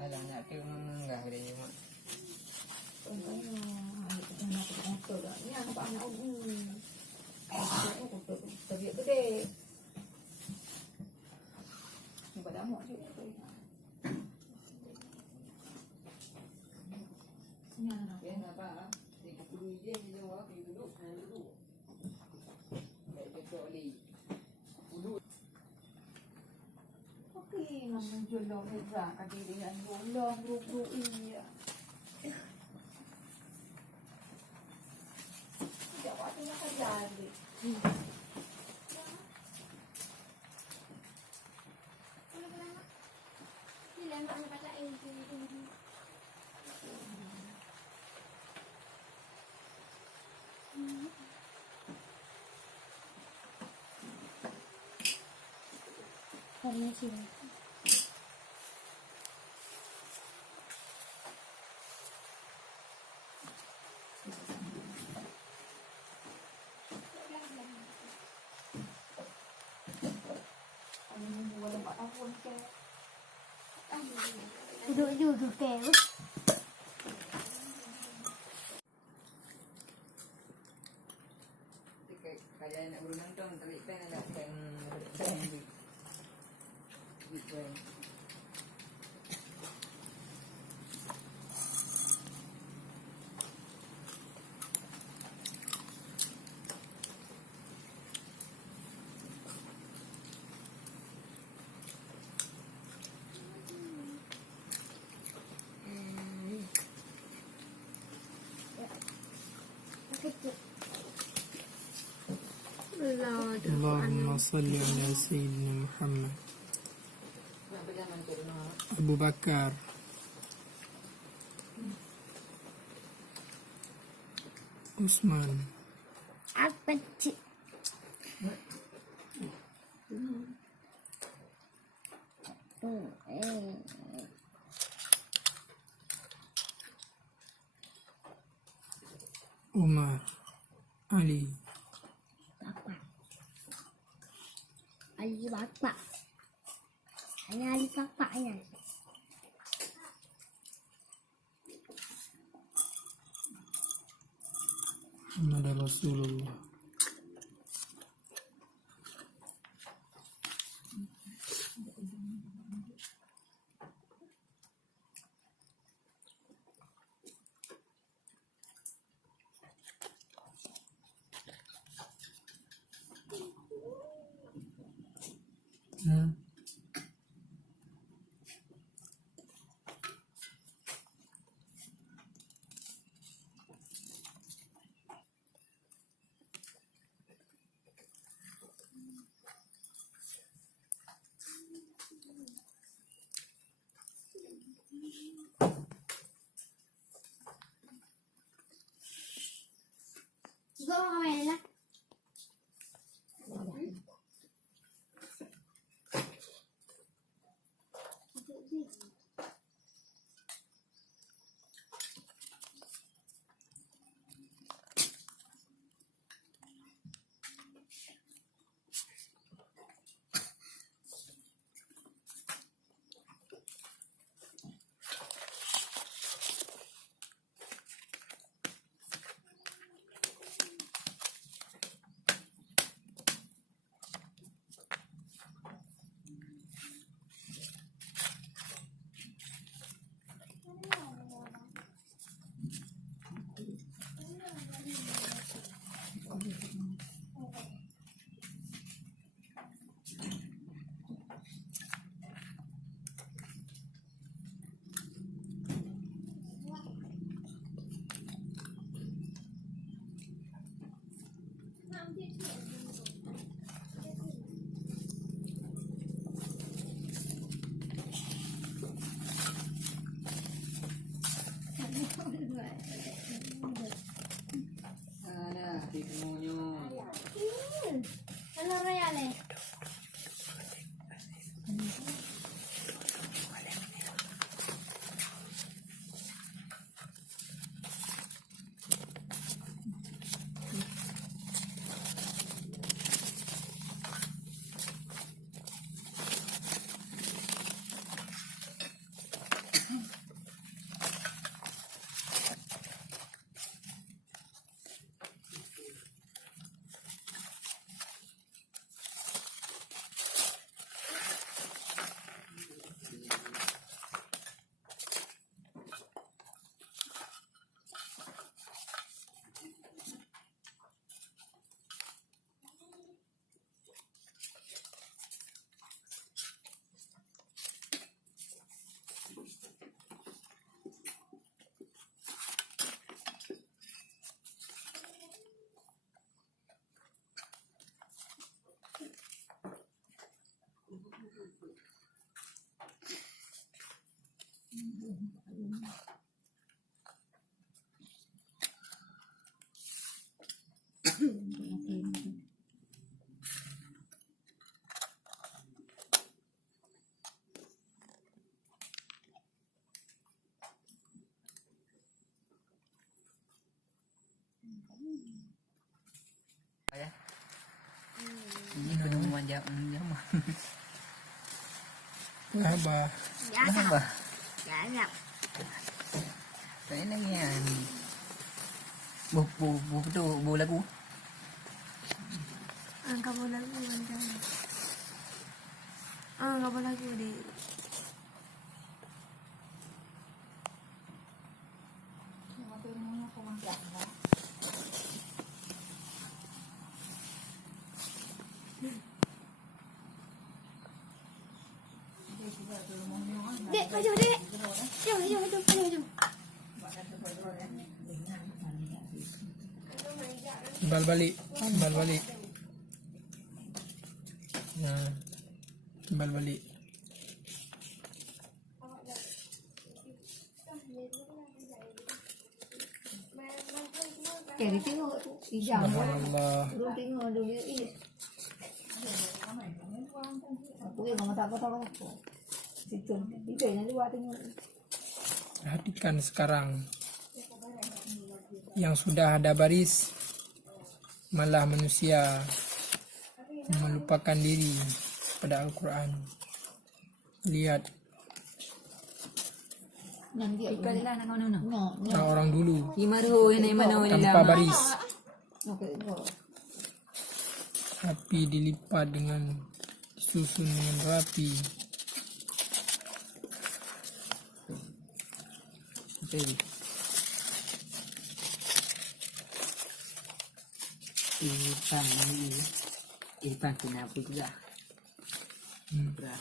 Alah nak tu menganggah dia ni mak. Anak motor dah. Ni nampak anak terbiak gede. Nampak dah muak juga. Ni anak. Dia nak apa? Dia kepuluh je dia jawab dia duduk. Baik betul ni. Okey, namun jolong Ezra kaki dengan jolong bro iya. Jawab tu nak jadi. Ni lah mak nak baca ini. Karena sini. Duduk ke? Kalau nak berenang tu terik pen nak pen ni. اللهم صل على سيدنا محمد. Abu Bakar. Usman. Apa sih? Umar. Ali. Ali bapak. Hanya Ali bapaknya. Muhammad Rasulullah. Juga orang main lah. Nah, di kemunyung. Hello Royale. Ya. Ini penemuan jam. Abah. Apa? Jangan. Cái nó nghe bu lagu. Nggak boleh lagu kan? Nggak boleh lagu di. Dek, maju dek. Jom. Timbal balik. Nah, timbal balik. Jadi tengok tu. Hijau. Subhanallah. Belum tengok dulu. Aku yang mama tak tahu apa. Situ. Itu yang luar tengok. Perhatikan sekarang. Yang sudah ada baris, malah manusia melupakan diri pada Al-Quran. Lihat Nanti Kali lah nak kau nak. orang dulu Imaru ini mana tanpa baris, Okey, go. tapi dilipat dengan disusun dengan rapi. Betul. Irfan kenapa juga? Berah.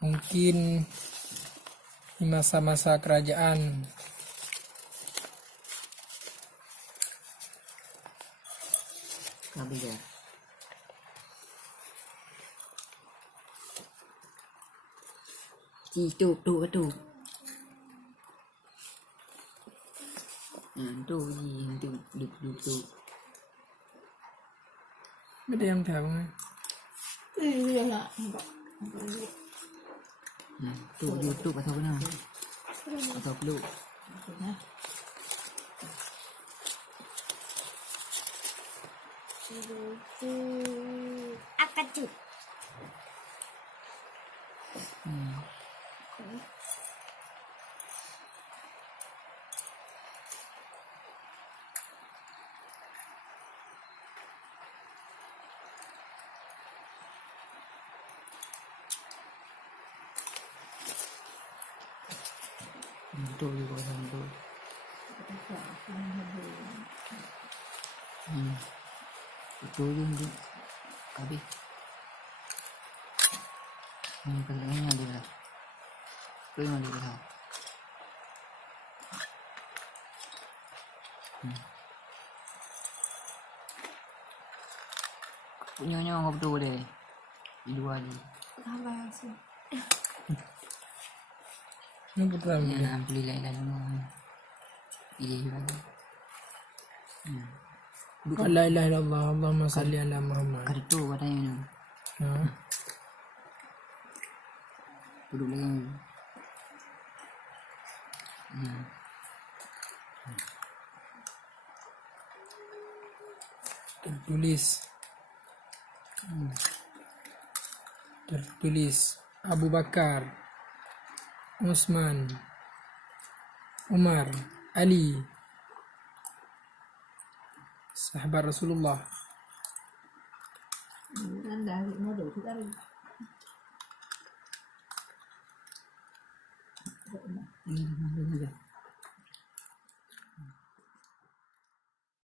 Mungkin di masa-masa kerajaan Kabel. Tu. Tu tu. ada yang tahu kan? Iya nak. Tu YouTube atau mana? Atau perlu. Akacu. Tu juga sama tu. Itu je. Habis. Ini kalau ini ada lah. Kau yang ada lah. Punya kau betul deh. Di dua je. Tambah sih. Ini putra Ya, muda. alhamdulillah lah semua. Iya juga. La ilaha illallah, Allahumma salli ala Muhammad. Ada tu katanya ni. Ha? Duduk lagi. Tertulis Abu Bakar, Utsman, Umar, Ali, sahabat Rasulullah. Kan dari modal tu dari. Ini dah